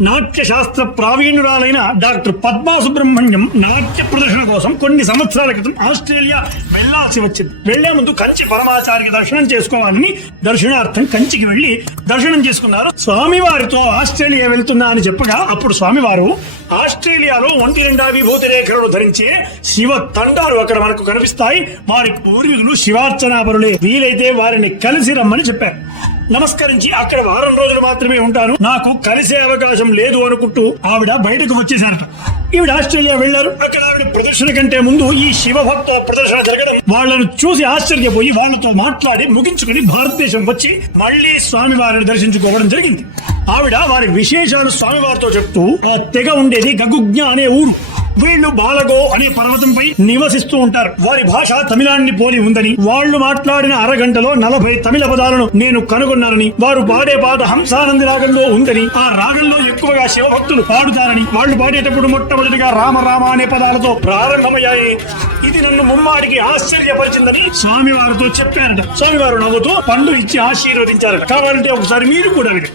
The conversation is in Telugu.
నాట్య శాస్త్ర ప్రావీణురాలైన డాక్టర్ పద్మా సుబ్రహ్మణ్యం నాట్య ప్రదర్శన కోసం కొన్ని సంవత్సరాల క్రితం ఆస్ట్రేలియా వెళ్ళాల్సి వచ్చింది. వెళ్ళే ముందు కంచి పరమాచార్య దర్శనం చేసుకోవాలని దర్శనార్థం కంచికి వెళ్ళి దర్శనం చేసుకున్నారు. స్వామివారితో ఆస్ట్రేలియా వెళ్తున్నా అని చెప్పగా అప్పుడు స్వామివారు ఆస్ట్రేలియాలో ఒంటి నిండా విభూతి రేఖలను ధరించే శివ తండాలు అక్కడ మనకు కనిపిస్తాయి. వారి పూర్వీకులు శివార్చనాపరులే వీలైతే వారిని కలిసి రమ్మని చెప్పారు. నమస్కరించి అక్కడ వారం రోజులు మాత్రమే ఉంటాను. నాకు కలిసే అవకాశం లేదు అనుకుంటూ ఆవిడ బయటకు వచ్చేసారట ఈవిడ ఆస్ట్రేలియా వెళ్ళారు అక్కడ ఆవిడ ప్రదర్శన కంటే ముందు ఈ శివభక్త ప్రదర్శన జరగడం. వాళ్ళను చూసి ఆశ్చర్యపోయి వాళ్ళతో మాట్లాడి ముగించుకుని భారతదేశం వచ్చి మళ్ళీ స్వామివారిని దర్శించుకోవడం జరిగింది. ఆవిడ వారి విశేషాలు స్వామివారితో చెప్తూ ఆ తెగ ఉండేది గగుజ్ఞ అనే ఊరు. వీళ్ళు బాలగో అనే పర్వతంపై నివసిస్తూ ఉంటారు. వారి భాష తమిళాన్ని పోలి ఉందని వాళ్ళు మాట్లాడిన అరగంటలో నలభై తమిళ పదాలను నేను కనుగొన్నానని వారు పాడే పాట హంసానంది రాగంలో ఉందని ఆ రాగంలో ఎక్కువగా శివభక్తులు పాడుతారని వాళ్ళు పాడేటప్పుడు మొట్టమొదటిగా రామ రామ అనే పదాలతో ప్రారంభమయ్యాయి. ఇది నన్ను ముమ్మాడికి ఆశ్చర్యపరిచిందని స్వామివారితో చెప్పారట. స్వామివారు నవ్వుతూ పండు ఇచ్చి ఆశీర్వదించారట. కావాలంటే ఒకసారి మీరు కూడా వినండి.